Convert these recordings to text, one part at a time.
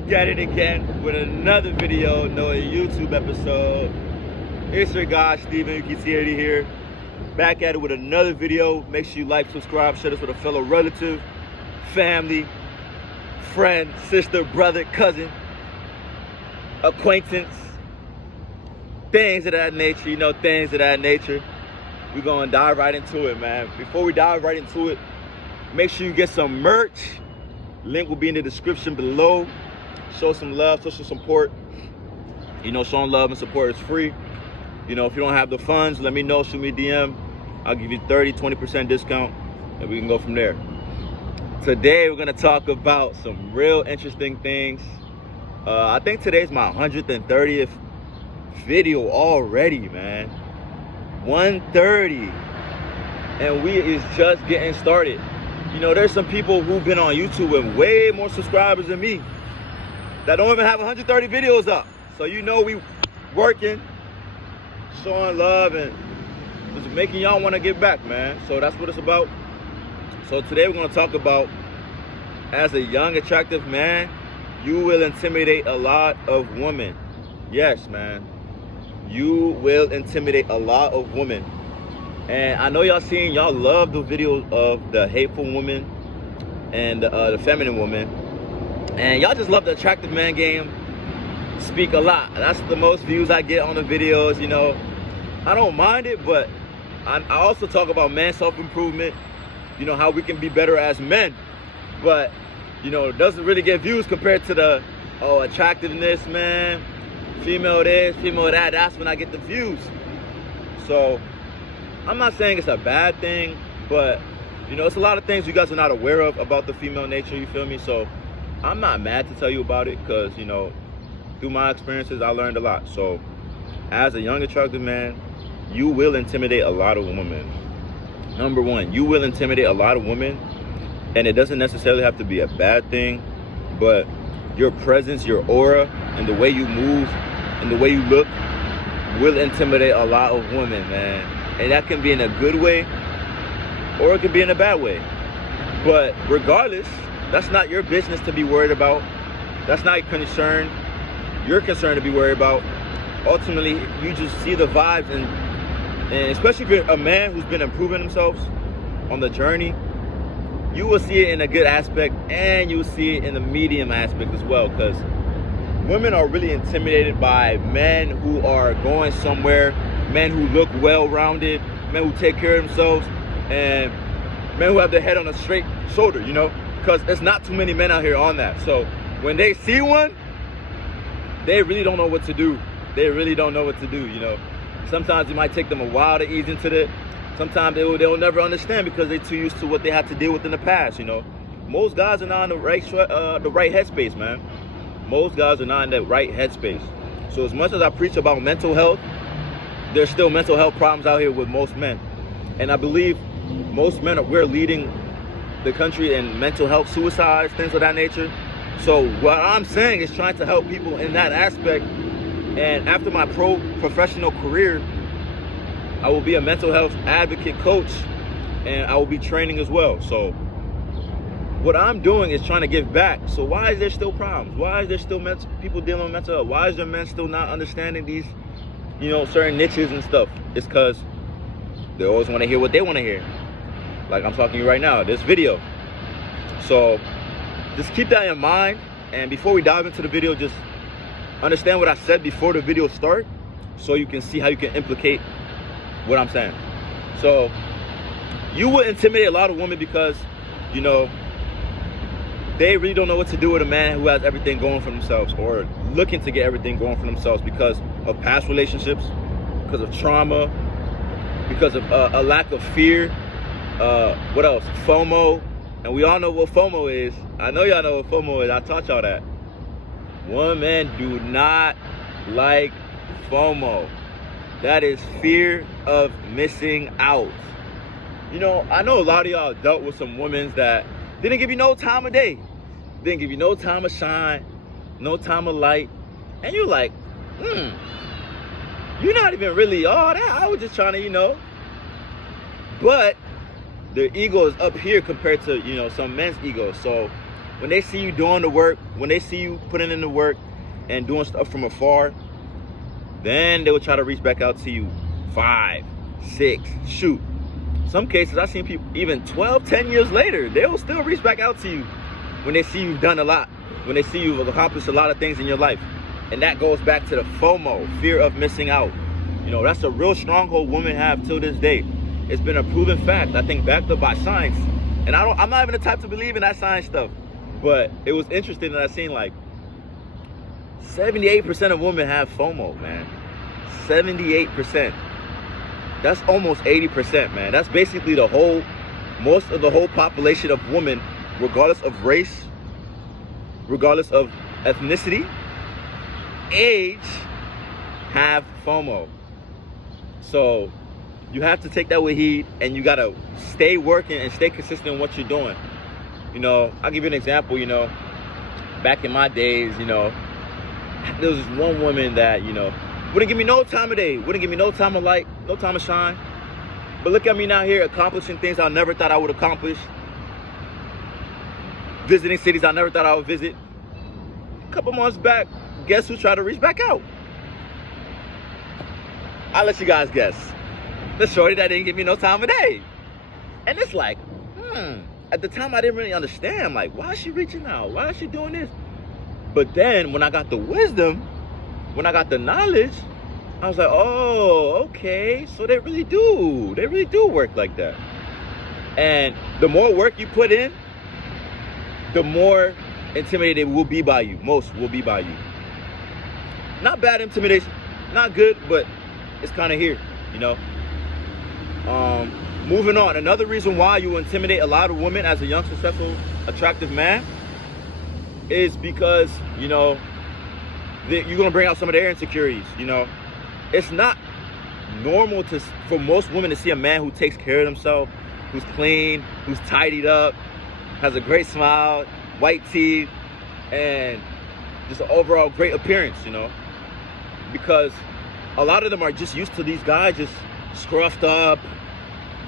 back at it again with another video, another YouTube episode. It's your guy, Steven. You can see it here. Back at it with another video. Make sure you like, subscribe, share this with a fellow relative, family, friend, sister, brother, cousin, acquaintance, things of that nature, things of that nature. We're gonna dive right into it, man. Before we dive right into it, make sure you get some merch. Link will be in the description below. Show some love, show some support. Showing love and support is free. If you don't have the funds, let me know, shoot me a DM. I'll give you 20% discount, and we can go from there. Today, we're gonna talk about some real interesting things. I think today's my 130th video already, man. 130, and we is just getting started. There's some people who've been on YouTube with way more subscribers than me that don't even have 130 videos up. So we working, showing love, and just making y'all want to get back, man. So that's what it's about. So today we're going to talk about, as a young, attractive man, you will intimidate a lot of women. Yes, man. You will intimidate a lot of women. And I know y'all love the videos of the hateful woman and the feminine woman. And y'all just love the attractive man game. Speak a lot. That's the most views I get on the videos, I don't mind it, but I also talk about man self-improvement, how we can be better as men. But, it doesn't really get views compared to the, attractiveness, man. Female this, female that, that's when I get the views. So I'm not saying it's a bad thing, but it's a lot of things you guys are not aware of about the female nature, you feel me? So I'm not mad to tell you about it, because through my experiences I learned a lot. So as a young, attractive man, you will intimidate a lot of women. Number one, you will intimidate a lot of women, and it doesn't necessarily have to be a bad thing, but your presence, your aura, and the way you move and the way you look will intimidate a lot of women, man. And that can be in a good way, or it can be in a bad way. But regardless, that's not your business to be worried about. That's not your concern to be worried about. Ultimately, you just see the vibes, and especially if you're a man who's been improving themselves on the journey, you will see it in a good aspect, and you will see it in the medium aspect as well, because women are really intimidated by men who are going somewhere, men who look well-rounded, men who take care of themselves, and men who have their head on a straight shoulder, because there's not too many men out here on that. So when they see one, they really don't know what to do. They really don't know what to do, Sometimes it might take them a while to ease into it. Sometimes they'll never understand, because they're too used to what they had to deal with in the past, Most guys are not in the right headspace, man. Most guys are not in that right headspace. So as much as I preach about mental health, there's still mental health problems out here with most men. And I believe most men, we're leading the country in mental health, suicides, things of that nature. So what I'm saying is trying to help people in that aspect. And after my professional career, I will be a mental health advocate coach, and I will be training as well. So what I'm doing is trying to give back. So why is there still problems? Why is there still people dealing with mental health? Why is there men still not understanding these, certain niches and stuff? It's because they always want to hear what they want to hear. Like I'm talking to you right now, this video. So just keep that in mind. And before we dive into the video, just understand what I said before the video start, so you can see how you can implicate what I'm saying. So you will intimidate a lot of women because, they really don't know what to do with a man who has everything going for themselves, or looking to get everything going for themselves, because of past relationships, because of trauma, because of a lack of fear. What else? FOMO. And we all know what FOMO is. I know y'all know what FOMO is. I taught y'all that. Women do not like FOMO. That is fear of missing out. I know a lot of y'all dealt with some women that didn't give you no time of day, didn't give you no time of shine, no time of light, and you're like, you're not even really all that. I was just trying to, but their ego is up here compared to, some men's ego. So when they see you doing the work, when they see you putting in the work and doing stuff from afar, then they will try to reach back out to you 5, 6, shoot. Some cases I've seen people even 12, 10 years later, they will still reach back out to you when they see you've done a lot, when they see you've accomplished a lot of things in your life. And that goes back to the FOMO, fear of missing out. You know, that's a real stronghold women have till this day. It's been a proven fact, I think backed up by science. And I'm not even the type to believe in that science stuff. But it was interesting that I seen like 78% of women have FOMO, man. 78%. That's almost 80%, man. That's basically most of the whole population of women, regardless of race, regardless of ethnicity, age, have FOMO. So you have to take that with heed, and you gotta stay working and stay consistent in what you're doing. You know, I'll give you an example. You know, back in my days, you know, there was this one woman that, you know, wouldn't give me no time of day, wouldn't give me no time of light, no time of shine. But look at me now here, accomplishing things I never thought I would accomplish, visiting cities I never thought I would visit. A couple months back, guess who tried to reach back out? I'll let you guys guess. The shorty that didn't give me no time of day. And it's like, at the time I didn't really understand, like, why is she reaching out? Why is she doing this? But then when I got the wisdom, when I got the knowledge, I was like, oh, okay, so they really do work like that. And the more work you put in, the more intimidated they will be by you. Most will be by you. Not bad intimidation, not good, but it's kind of here, you know. Moving on, another reason why you intimidate a lot of women as a young, successful, attractive man is because, you know, you're gonna bring out some of their insecurities. You know, it's not normal for most women to see a man who takes care of himself, who's clean, who's tidied up, has a great smile, white teeth, and just an overall great appearance, you know, because a lot of them are just used to these guys just scruffed up,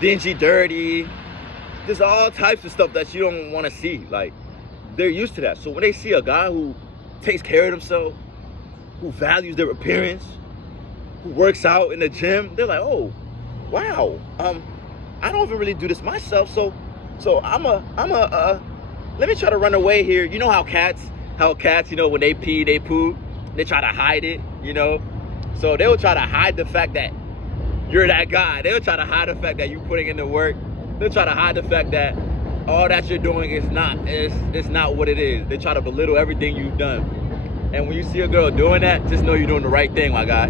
dingy, dirty, just all types of stuff that you don't want to see. Like, they're used to that. So when they see a guy who takes care of himself, who values their appearance, who works out in the gym, they're like, oh, wow, I don't even really do this myself, so let me try to run away here. You know how cats, you know, when they pee, they poo, they try to hide it, you know? So they'll try to hide the fact that you're that guy. They'll try to hide the fact that you're putting in the work. They'll try to hide the fact that all that you're doing is not what it is. They try to belittle everything you've done. And when you see a girl doing that, just know you're doing the right thing, my guy.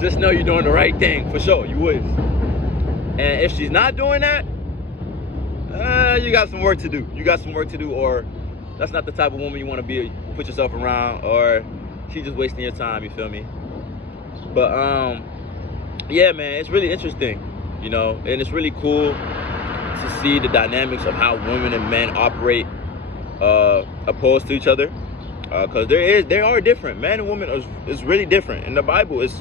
Just know you're doing the right thing, for sure, you would. And if she's not doing that, you got some work to do. You got some work to do, or that's not the type of woman you want to put yourself around, or she's just wasting your time, you feel me? But, yeah, man, it's really interesting, you know, and it's really cool to see the dynamics of how women and men operate opposed to each other, because they are different. Man and woman is really different. In the Bible, it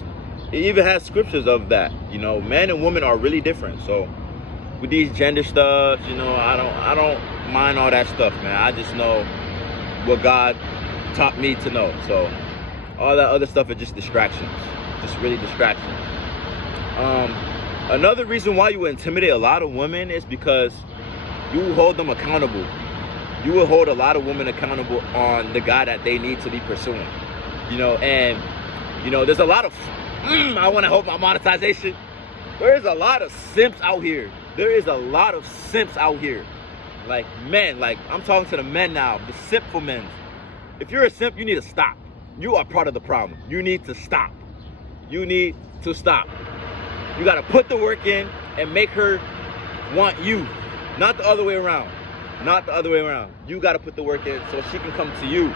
even has scriptures of that. You know, man and woman are really different. So with these gender stuff, you know, I don't mind all that stuff, man. I just know what God taught me to know. So all that other stuff are just distractions, just really distractions. Another reason why you intimidate a lot of women is because you hold them accountable. You will hold a lot of women accountable on the guy that they need to be pursuing. You know, and, you know, there's a lot of, I want to hope my monetization. There is a lot of simps out here. There is a lot of simps out here. Like, men, like, I'm talking to the men now, the simpful men. If you're a simp, you need to stop. You are part of the problem. You need to stop. You need to stop. You got to put the work in and make her want you, not the other way around. Not the other way around. You got to put the work in so she can come to you,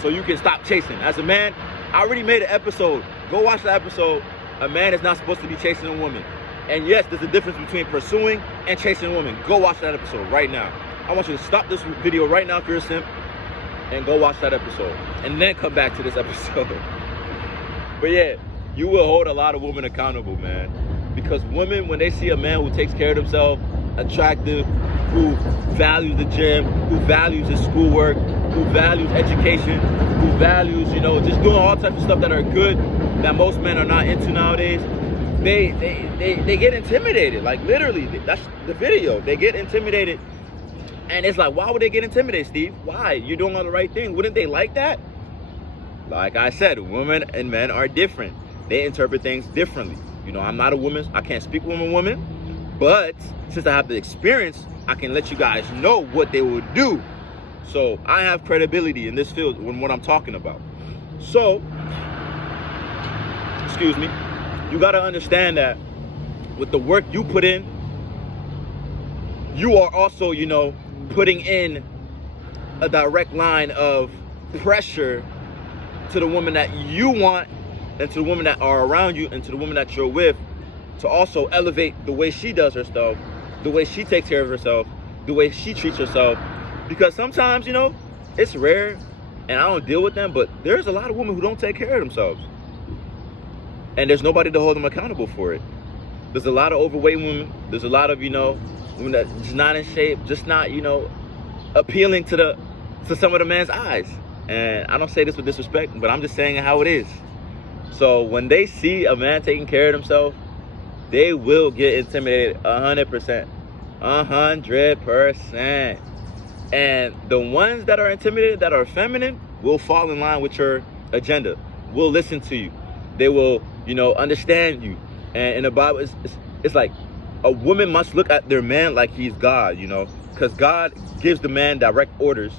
so you can stop chasing. As a man, I already made an episode. Go watch the episode. A man is not supposed to be chasing a woman. And yes, there's a difference between pursuing and chasing a woman. Go watch that episode right now. I want you to stop this video right now if you're a simp and go watch that episode. And then come back to this episode. But yeah, you will hold a lot of women accountable, man. Because women, when they see a man who takes care of themselves, attractive, who values the gym, who values his schoolwork, who values education, who values, you know, just doing all types of stuff that are good that most men are not into nowadays, they get intimidated. Like literally, that's the video. They get intimidated. And it's like, why would they get intimidated, Steve? Why? You're doing all the right thing. Wouldn't they like that? Like I said, women and men are different. They interpret things differently. You know, I'm not a woman. I can't speak with a woman. But since I have the experience, I can let you guys know what they would do. So I have credibility in this field when what I'm talking about. So, excuse me, you got to understand that with the work you put in, you are also, you know, putting in a direct line of pressure to the woman that you want and to the women that are around you and to the women that you're with to also elevate the way she does her stuff, the way she takes care of herself, the way she treats herself. Because sometimes, you know, it's rare and I don't deal with them, but there's a lot of women who don't take care of themselves. And there's nobody to hold them accountable for it. There's a lot of overweight women. There's a lot of, you know, women that just not in shape, just not, you know, appealing to some of the man's eyes. And I don't say this with disrespect, but I'm just saying how it is. So when they see a man taking care of himself, they will get intimidated 100%. 100%. And the ones that are intimidated, that are feminine, will fall in line with your agenda, will listen to you. They will, you know, understand you. And in the Bible, it's like a woman must look at their man like he's God, you know, because God gives the man direct orders.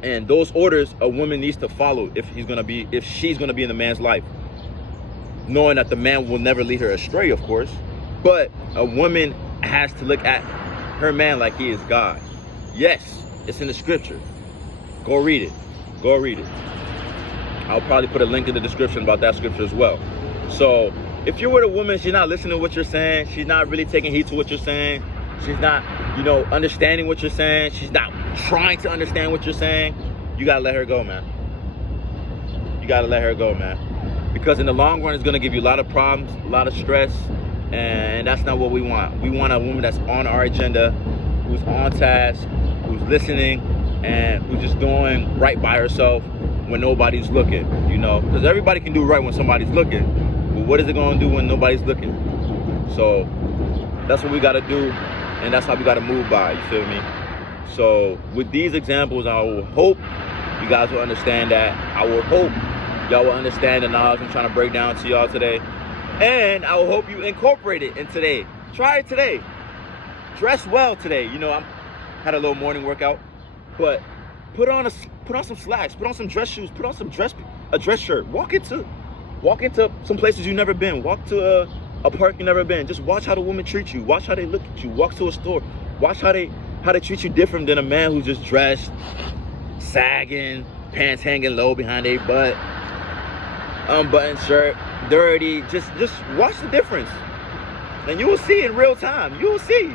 And those orders a woman needs to follow if she's gonna be in the man's life, knowing that the man will never lead her astray, of course. But a woman has to look at her man like he is God. Yes, it's in the scripture. Go read it. Go read it. I'll probably put a link in the description about that scripture as well. So if you're with a woman, she's not listening to what you're saying, she's not really taking heed to what you're saying, she's not, you know, understanding what you're saying, she's not trying to understand what you're saying, you gotta let her go, man. You gotta let her go, man. Because in the long run, it's gonna give you a lot of problems, a lot of stress, and that's not what we want. We want a woman that's on our agenda, who's on task, who's listening, and who's just doing right by herself when nobody's looking, you know? Because everybody can do right when somebody's looking, but what is it gonna do when nobody's looking? So that's what we gotta do, and that's how we gotta move by, you feel me? So with these examples, I will hope you guys will understand that. I will hope y'all will understand the knowledge I'm trying to break down to y'all today. And I will hope you incorporate it in today. Try it today. Dress well today. You know, I had a little morning workout, but put on some slacks, put on some dress shoes, put on a dress shirt. Walk into some places you've never been. Walk to a park you've never been. Just watch how the women treat you. Watch how they look at you. Walk to a store. Watch how they treat you different than a man who's just dressed, sagging, pants hanging low behind their butt, unbuttoned shirt, dirty. Just watch the difference. And you will see in real time. You will see.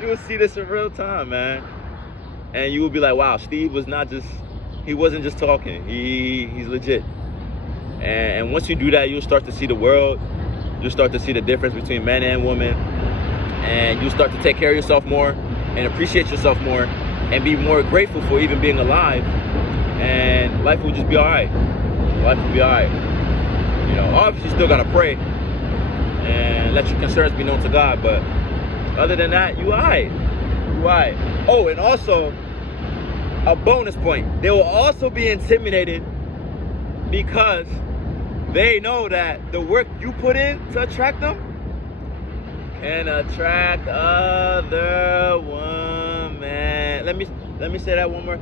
You will see this in real time, man. And you will be like, wow, Steve he wasn't just talking. He's legit. And once you do that, you'll start to see the world. You'll start to see the difference between men and women. And you'll start to take care of yourself more and appreciate yourself more and be more grateful for even being alive. And life will just be all right. Life will be all right. You know, obviously you still got to pray and let your concerns be known to God. But other than that, you all right. You all right. Oh, and also, a bonus point. They will also be intimidated because they know that the work you put in to attract them can attract other women. Let me say that one more.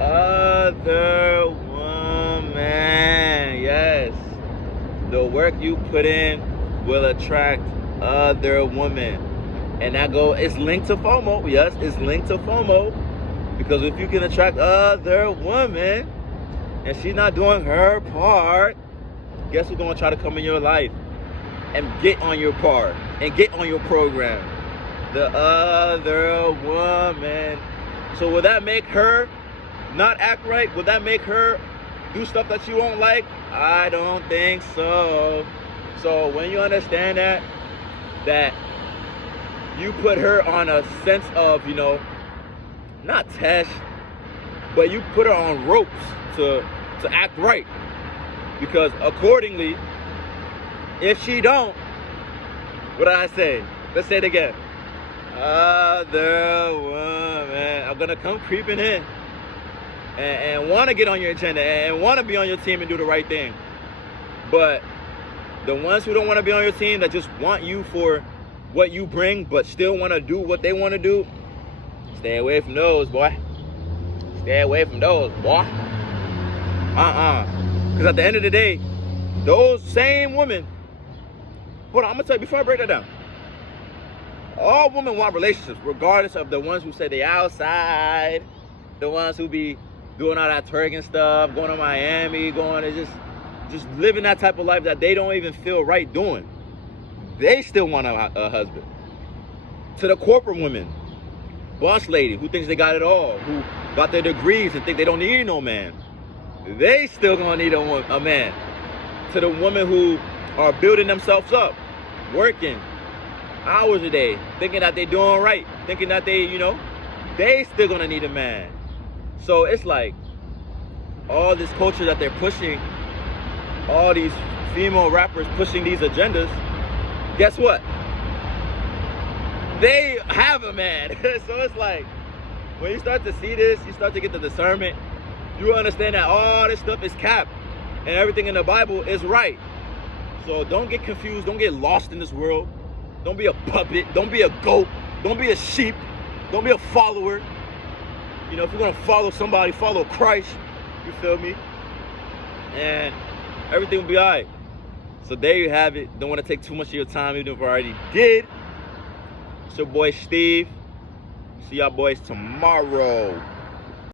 Other women. Yes. The work you put in will attract other women. And it's linked to FOMO. Yes, it's linked to FOMO. Because if you can attract other women and she's not doing her part, guess who's gonna try to come in your life and get on your part and get on your program? The other woman. So will that make her not act right? Will that make her do stuff that you won't like? I don't think so. So when you understand that, that you put her on a sense of, you know, not test, but you put her on ropes to act right. Because accordingly, if she don't, what did I say? Let's say it again. Other woman are gonna come creeping in and want to get on your agenda and want to be on your team and do the right thing. But the ones who don't want to be on your team, that just want you for what you bring, but still want to do what they want to do, stay away from those, boy. Stay away from those, boy. Because at the end of the day, those same women, hold on, I'm going to tell you, before I break that down, all women want relationships, regardless of the ones who say they outside, the ones who be doing all that twerking stuff, going to Miami, going to just living that type of life that they don't even feel right doing. They still want a husband. To the corporate women, boss lady who thinks they got it all, who got their degrees and think they don't need no man, they still gonna need a man. To the women who are building themselves up, working hours a day, thinking that they're doing right, thinking that they, you know, they still gonna need a man. So it's like all this culture that they're pushing, all these female rappers pushing these agendas, guess what? They have a man. So it's like, when you start to see this, you start to get the discernment, you understand that all this stuff is cap and everything in the Bible is right. So don't get confused, don't get lost in this world. Don't be a puppet, don't be a goat, don't be a sheep, don't be a follower. You know, if you're gonna follow somebody, follow Christ, you feel me? And everything will be all right. So there you have it. Don't want to take too much of your time, even if I already did. It's your boy Steve. See y'all boys tomorrow.